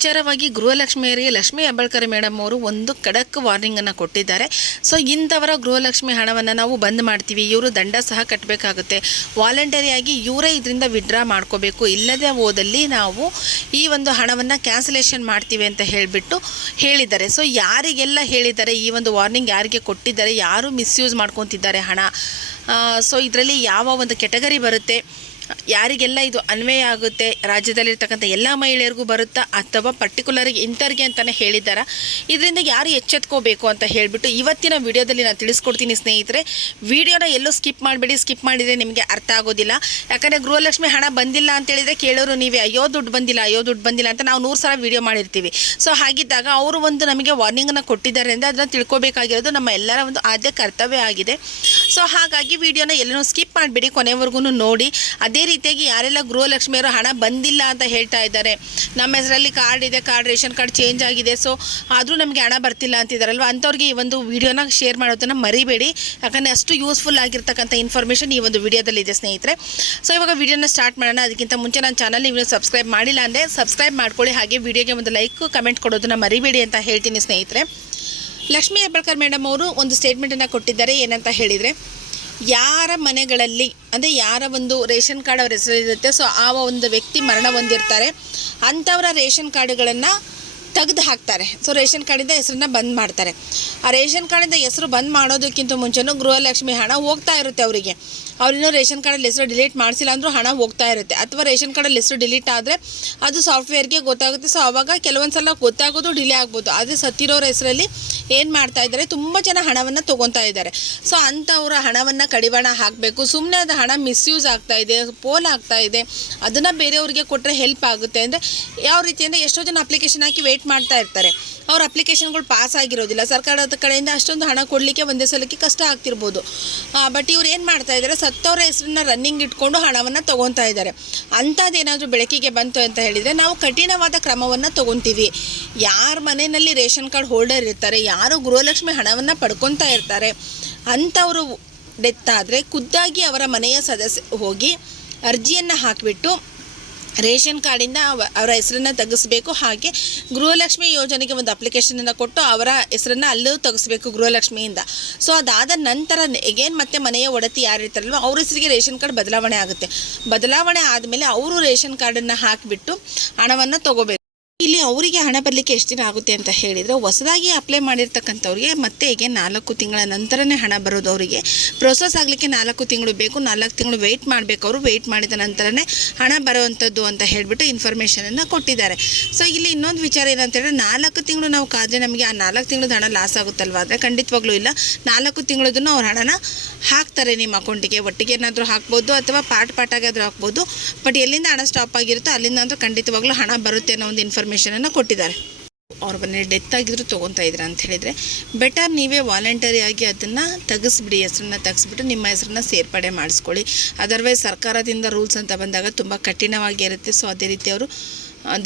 ವಿಚಾರವಾಗಿ ಗೃಹಲಕ್ಷ್ಮಿಯರಿಗೆ ಲಕ್ಷ್ಮೀ ಹೆಬ್ಬಾಳ್ಕರ್ ಮೇಡಮ್ ಅವರು ಒಂದು ಖಡಕ್ ವಾರ್ನಿಂಗನ್ನು ಕೊಟ್ಟಿದ್ದಾರೆ. ಸೊ ಇಂಥವರ ಗೃಹಲಕ್ಷ್ಮಿ ಹಣವನ್ನು ನಾವು ಬಂದ್ ಮಾಡ್ತೀವಿ, ಇವರು ದಂಡ ಸಹ ಕಟ್ಟಬೇಕಾಗುತ್ತೆ, ವಾಲಂಟರಿಯಾಗಿ ಇವರೇ ಇದರಿಂದ ವಿಡ್ರಾ ಮಾಡ್ಕೋಬೇಕು, ಇಲ್ಲದೆ ಹೋದಲ್ಲಿ ನಾವು ಈ ಒಂದು ಹಣವನ್ನು ಕ್ಯಾನ್ಸಲೇಷನ್ ಮಾಡ್ತೀವಿ ಅಂತ ಹೇಳಿದ್ದಾರೆ. ಸೊ ಯಾರಿಗೆಲ್ಲ ಹೇಳಿದ್ದಾರೆ, ಈ ಒಂದು ವಾರ್ನಿಂಗ್ ಯಾರಿಗೆ ಕೊಟ್ಟಿದ್ದಾರೆ, ಯಾರು ಮಿಸ್ಯೂಸ್ ಮಾಡ್ಕೊತಿದ್ದಾರೆ ಹಣ, ಸೊ ಇದರಲ್ಲಿ ಯಾವ ಒಂದು ಕೆಟಗರಿ ಬರುತ್ತೆ, ಯಾರಿಗೆಲ್ಲ ಇದು ಅನ್ವಯ ಆಗುತ್ತೆ, ರಾಜ್ಯದಲ್ಲಿರ್ತಕ್ಕಂಥ ಎಲ್ಲ ಮಹಿಳೆಯರಿಗೂ ಬರುತ್ತಾ ಅಥವಾ ಪರ್ಟಿಕ್ಯುಲರ್ಗೆ ಇಂಥವ್ರಿಗೆ ಅಂತಲೇ ಹೇಳಿದ್ದಾರೆ, ಇದರಿಂದ ಯಾರು ಎಚ್ಚೆತ್ಕೋಬೇಕು ಅಂತ ಹೇಳಿಬಿಟ್ಟು ಇವತ್ತಿನ ವಿಡಿಯೋದಲ್ಲಿ ನಾನು ತಿಳಿಸ್ಕೊಡ್ತೀನಿ ಸ್ನೇಹಿತರೆ. ವಿಡಿಯೋನ ಎಲ್ಲೂ ಸ್ಕಿಪ್ ಮಾಡಬೇಡಿ, ಸ್ಕಿಪ್ ಮಾಡಿದರೆ ನಿಮಗೆ ಅರ್ಥ ಆಗೋದಿಲ್ಲ. ಯಾಕಂದರೆ ಗೃಹಲಕ್ಷ್ಮಿ ಹಣ ಬಂದಿಲ್ಲ ಅಂತೇಳಿದರೆ ಕೇಳೋರು ನೀವೇ ಅಯ್ಯೋ ದುಡ್ಡು ಬಂದಿಲ್ಲ ಅಂತ ನಾವು 100 ಸಲ ವಿಡಿಯೋ ಮಾಡಿರ್ತೀವಿ. ಸೊ ಹಾಗಿದ್ದಾಗ ಅವರು ಒಂದು ನಮಗೆ ವಾರ್ನಿಂಗನ್ನು ಕೊಟ್ಟಿದ್ದಾರೆ ಅಂದರೆ ಅದನ್ನು ತಿಳ್ಕೊಬೇಕಾಗಿರೋದು ನಮ್ಮ ಎಲ್ಲರ ಒಂದು ಆದ್ಯ ಕರ್ತವ್ಯ ಆಗಿದೆ. ಸೊ ಹಾಗಾಗಿ ವಿಡಿಯೋನ ಎಲ್ಲನೂ ಸ್ಕಿಪ್ ಮಾಡಬೇಡಿ, ಕೊನೆವರೆಗೂ ನೋಡಿ. ಅದೇ ರೀತಿಯಾಗಿ ಯಾರೆಲ್ಲ ಗೃಹಲಕ್ಷ್ಮಿಯವರು ಹಣ ಬಂದಿಲ್ಲ ಅಂತ ಹೇಳ್ತಾ ಇದ್ದಾರೆ, ನಮ್ಮ ಹೆಸರಲ್ಲಿ ಕಾರ್ಡ್ ಇದೆ, ರೇಷನ್ ಕಾರ್ಡ್ ಚೇಂಜ್ ಆಗಿದೆ, ಸೊ ಆದರೂ ನಮಗೆ ಹಣ ಬರ್ತಿಲ್ಲ ಅಂತಿದ್ದಾರಲ್ವ, ಅಂಥವ್ರಿಗೆ ಈ ಒಂದು ವಿಡಿಯೋನ ಶೇರ್ ಮಾಡೋದನ್ನು ಮರಿಬೇಡಿ. ಯಾಕಂದರೆ ಅಷ್ಟು ಯೂಸ್ಫುಲ್ ಆಗಿರ್ತಕ್ಕಂಥ ಇನ್ಫಾರ್ಮೇಷನ್ ಈ ಒಂದು ವಿಡಿಯೋದಲ್ಲಿದೆ ಸ್ನೇಹಿತರೆ. ಸೊ ಇವಾಗ ವಿಡಿಯೋನ ಸ್ಟಾರ್ಟ್ ಮಾಡೋಣ. ಅದಕ್ಕಿಂತ ಮುಂಚೆ ನನ್ನ ಚಾನಲ್ ನೀವು ಸಬ್ಸ್ಕ್ರೈಬ್ ಮಾಡಿಲ್ಲ ಅಂದರೆ ಸಬ್ಸ್ಕ್ರೈಬ್ ಮಾಡ್ಕೊಳ್ಳಿ, ಹಾಗೆ ವಿಡಿಯೋಗೆ ಒಂದು ಲೈಕ್ ಕಮೆಂಟ್ ಕೊಡೋದನ್ನು ಮರಿಬೇಡಿ ಅಂತ ಹೇಳ್ತೀನಿ ಸ್ನೇಹಿತರೆ. ಲಕ್ಷ್ಮೀ ಹೆಬ್ಬಾಳ್ಕರ್ ಮೇಡಮ್ ಅವರು ಒಂದು ಸ್ಟೇಟ್ಮೆಂಟನ್ನು ಕೊಟ್ಟಿದ್ದಾರೆ. ಏನಂತ ಹೇಳಿದರೆ, ಯಾರ ಮನೆಗಳಲ್ಲಿ ಅಂದರೆ ಯಾರ ಒಂದು ರೇಷನ್ ಕಾರ್ಡ್ ಅವ್ರ ಹೆಸರಿರುತ್ತೆ, ಸೊ ಆ ಒಂದು ವ್ಯಕ್ತಿ ಮರಣ ಹೊಂದಿರ್ತಾರೆ, ಅಂಥವರ ರೇಷನ್ ಕಾರ್ಡ್ಗಳನ್ನು ತೆಗೆದು ಹಾಕ್ತಾರೆ. ಸೊ ರೇಷನ್ ಕಾರ್ಡಿಂದ ಹೆಸರನ್ನ ಬಂದ್ ಮಾಡ್ತಾರೆ. ಆ ರೇಷನ್ ಕಾರ್ಡಿಂದ ಹೆಸರು ಬಂದ್ ಮಾಡೋದಕ್ಕಿಂತ ಮುಂಚೆನೂ ಗೃಹಲಕ್ಷ್ಮಿ ಹಣ ಹೋಗ್ತಾ ಇರುತ್ತೆ ಅವರಿಗೆ. ಅವ್ರಿನ್ನೂ ರೇಷನ್ ಕಾರ್ಡಲ್ಲಿ ಹೆಸರು ಡಿಲೀಟ್ ಮಾಡಿಸಿಲ್ಲ ಅಂದರೂ ಹಣ ಹೋಗ್ತಾ ಇರುತ್ತೆ. ಅಥವಾ ರೇಷನ್ ಕಾರ್ಡಲ್ಲಿ ಹೆಸರು ಡಿಲೀಟ್ ಆದರೆ ಅದು ಸಾಫ್ಟ್ವೇರ್ಗೆ ಗೊತ್ತಾಗುತ್ತೆ. ಸೊ ಆವಾಗ ಕೆಲವೊಂದು ಸಲ ಗೊತ್ತಾಗೋದು ಡಿಲೇ ಆಗ್ಬೋದು. ಆದರೆ ಸತ್ತಿರೋರ ಹೆಸರಲ್ಲಿ ಏನು ಮಾಡ್ತಾ ಇದ್ದಾರೆ, ತುಂಬ ಜನ ಹಣವನ್ನು ತೊಗೊತಾ ಇದ್ದಾರೆ. ಸೊ ಅಂಥವ್ರ ಹಣವನ್ನು ಕಡಿವಾಣ ಹಾಕಬೇಕು. ಸುಮ್ಮನೆ ಅದು ಹಣ ಮಿಸ್ಯೂಸ್ ಆಗ್ತಾ ಇದೆ, ಪೋಲ್ ಆಗ್ತಾ ಇದೆ, ಅದನ್ನು ಬೇರೆಯವ್ರಿಗೆ ಕೊಟ್ಟರೆ ಹೆಲ್ಪ್ ಆಗುತ್ತೆ. ಅಂದರೆ ಯಾವ ರೀತಿ ಅಂದರೆ ಎಷ್ಟೋ ಜನ ಅಪ್ಲಿಕೇಶನ್ ಹಾಕಿ ವೆಯ್ಟ್ ಮಾಡ್ತಾ ಇರ್ತಾರೆ, ಅವ್ರ ಅಪ್ಲಿಕೇಶನ್ಗಳು ಪಾಸ್ ಆಗಿರೋದಿಲ್ಲ, ಸರ್ಕಾರದ ಕಡೆಯಿಂದ ಅಷ್ಟೊಂದು ಹಣ ಕೊಡಲಿಕ್ಕೆ ಒಂದೇ ಸಲಕ್ಕೆ ಕಷ್ಟ ಆಗ್ತಿರ್ಬೋದು. ಬಟ್ ಇವ್ರು ಏನು ಮಾಡ್ತಾ ಇದ್ದಾರೆ, ಸತ್ತವರ ಹೆಸರನ್ನ ರನ್ನಿಂಗ್ ಇಟ್ಕೊಂಡು ಹಣವನ್ನು ತೊಗೊತಾ ಇದ್ದಾರೆ. ಅಂಥದ್ದೇನಾದರೂ ಬೆಳಕಿಗೆ ಬಂತು ಅಂತ ಹೇಳಿದರೆ ನಾವು ಕಠಿಣವಾದ ಕ್ರಮವನ್ನು ತೊಗೊತೀವಿ. ಯಾರ ಮನೆಯಲ್ಲಿ ರೇಷನ್ ಕಾರ್ಡ್ ಹೋಲ್ಡರ್ ಇರ್ತಾರೆ, ಯಾರು ಗೃಹಲಕ್ಷ್ಮಿ ಹಣವನ್ನು ಪಡ್ಕೊತಾ ಇರ್ತಾರೆ, ಅಂಥವರು ಡೆತ್ ಆದರೆ ಖುದ್ದಾಗಿ ಅವರ ಮನೆಯ ಸದಸ್ಯ ಹೋಗಿ ಅರ್ಜಿಯನ್ನು ಹಾಕಿಬಿಟ್ಟು ರೇಷನ್ ಕಾರ್ಡಿಂದ ಅವರ ಹೆಸರನ್ನು ತೆಗೆಸಬೇಕು. ಹಾಗೆ ಗೃಹಲಕ್ಷ್ಮಿ ಯೋಜನೆಗೆ ಒಂದು ಅಪ್ಲಿಕೇಶನನ್ನು ಕೊಟ್ಟು ಅವರ ಹೆಸರನ್ನು ಅಲ್ಲೂ ತೆಗೆಸಬೇಕು ಗೃಹಲಕ್ಷ್ಮಿಯಿಂದ. ಸೊ ಅದಾದ ನಂತರ ಎಗೇನ್ ಮತ್ತೆ ಮನೆಯ ಒಡತಿ ಯಾರಿರ್ತಾರಲ್ವ ಅವ್ರ ಹೆಸರಿಗೆ ರೇಷನ್ ಕಾರ್ಡ್ ಬದಲಾವಣೆ ಆಗುತ್ತೆ. ಬದಲಾವಣೆ ಆದಮೇಲೆ ಅವರು ರೇಷನ್ ಕಾರ್ಡನ್ನು ಹಾಕಿಬಿಟ್ಟು ಹಣವನ್ನು ತೊಗೋಬೇಕು. ಇಲ್ಲಿ ಅವರಿಗೆ ಹಣ ಬರಲಿಕ್ಕೆ ಎಷ್ಟು ದಿನ ಆಗುತ್ತೆ ಅಂತ ಹೇಳಿದರೆ, ಹೊಸದಾಗಿ ಅಪ್ಲೈ ಮಾಡಿರ್ತಕ್ಕಂಥವ್ರಿಗೆ ಮತ್ತೆ ಹೇಗೆ 4 ತಿಂಗಳ ನಂತರನೇ ಹಣ ಬರೋದು. ಅವರಿಗೆ ಪ್ರೊಸೆಸ್ ಆಗಲಿಕ್ಕೆ 4 ತಿಂಗಳು ಬೇಕು, 4 ತಿಂಗಳು ವೆಯ್ಟ್ ಮಾಡಬೇಕು. ಅವರು ವೆಯ್ಟ್ ಮಾಡಿದ ನಂತರನೇ ಹಣ ಬರುವಂಥದ್ದು ಅಂತ ಹೇಳಿಬಿಟ್ಟು ಇನ್ಫಾರ್ಮೇಷನನ್ನು ಕೊಟ್ಟಿದ್ದಾರೆ. ಸೊ ಇಲ್ಲಿ ಇನ್ನೊಂದು ವಿಚಾರ ಏನಂತ ಹೇಳಿದ್ರೆ, 4 ತಿಂಗಳು ನಾವು ಕಾದರೆ ನಮಗೆ ಆ 4 ತಿಂಗಳದ ಹಣ ಲಾಸ್ ಆಗುತ್ತಲ್ವ, ಆದರೆ ಖಂಡಿತವಾಗ್ಲೂ ಇಲ್ಲ. 4 ತಿಂಗಳದನ್ನು ಅವ್ರ ಹಣನ ಹಾಕ್ತಾರೆ ನಿಮ್ಮ ಅಕೌಂಟಿಗೆ. ಒಟ್ಟಿಗೆ ಏನಾದರೂ ಹಾಕ್ಬೋದು ಅಥವಾ ಪಾಟಾಗಾದರೂ ಹಾಕ್ಬೋದು. ಬಟ್ ಎಲ್ಲಿಂದ ಹಣ ಸ್ಟಾಪ್ ಆಗಿರುತ್ತೋ ಅಲ್ಲಿಂದ ಅಂತೂ ಖಂಡಿತವಾಗ್ಲೂ ಹಣ ಬರುತ್ತೆ ಅನ್ನೋ ಒಂದು ಇನ್ಫಾರ್ಮೇಷನನ್ನು ಕೊಟ್ಟಿದ್ದಾರೆ. ಅವ್ರ ಮನೆ ಡೆತ್ ಆಗಿದ್ರು ತೊಗೊತಾ ಇದ್ದೀರಾ ಅಂತ ಹೇಳಿದರೆ ಬೆಟರ್ ನೀವೇ ವಾಲಂಟರಿಯಾಗಿ ಅದನ್ನು ತೆಗೆಸ್ಬಿಡಿ, ಹೆಸರನ್ನ ತೆಗೆಸ್ಬಿಟ್ಟು ನಿಮ್ಮ ಹೆಸರನ್ನ ಸೇರ್ಪಡೆ ಮಾಡಿಸ್ಕೊಳ್ಳಿ. ಅದರ್ವೈಸ್ ಸರ್ಕಾರದಿಂದ ರೂಲ್ಸ್ ಅಂತ ಬಂದಾಗ ತುಂಬ ಕಠಿಣವಾಗಿ ಇರುತ್ತೆ. ಸೊ ಅದೇ ರೀತಿ ಅವರು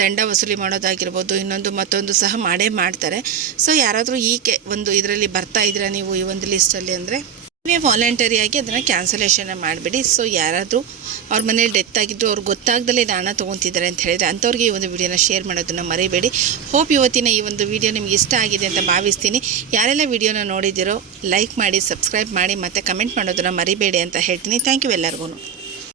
ದಂಡ ವಸೂಲಿ ಮಾಡೋದಾಗಿರ್ಬೋದು, ಇನ್ನೊಂದು ಮತ್ತೊಂದು ಸಹ ಮಾಡ್ತಾರೆ. ಸೊ ಯಾರಾದರೂ ಒಂದು ಇದರಲ್ಲಿ ಬರ್ತಾ ಇದ್ದೀರಾ ನೀವು ಈ ಒಂದು ಲಿಸ್ಟಲ್ಲಿ ಅಂದರೆ ನೀವೇ ವಾಲಂಟರಿಯಾಗಿ ಅದನ್ನು ಕ್ಯಾನ್ಸಲೇಷನ್ ಮಾಡಿಬಿಡಿ. ಸೊ ಯಾರಾದರೂ ಅವ್ರ ಮನೇಲಿ ಡೆತ್ ಆಗಿದ್ದು ಅವ್ರಿಗೆ ಗೊತ್ತಾಗ್ದಲೇ ಹಣ ತೊಗೊತಿದ್ದಾರೆ ಅಂತ ಹೇಳಿದರೆ ಅಂಥವ್ರಿಗೆ ಈ ಒಂದು ವಿಡಿಯೋನ ಶೇರ್ ಮಾಡೋದನ್ನು ಮರಿಬೇಡಿ. ಹೋಪ್ ಇವತ್ತಿನ ಈ ಒಂದು ವಿಡಿಯೋ ನಿಮ್ಗೆ ಇಷ್ಟ ಆಗಿದೆ ಅಂತ ಭಾವಿಸ್ತೀನಿ. ಯಾರೆಲ್ಲ ವಿಡಿಯೋನ ನೋಡಿದ್ದೀರೋ ಲೈಕ್ ಮಾಡಿ, ಸಬ್ಸ್ಕ್ರೈಬ್ ಮಾಡಿ ಮತ್ತು ಕಮೆಂಟ್ ಮಾಡೋದನ್ನು ಮರಿಬೇಡಿ ಅಂತ ಹೇಳ್ತೀನಿ. ಥ್ಯಾಂಕ್ ಯು ಎಲ್ಲರಿಗೂ.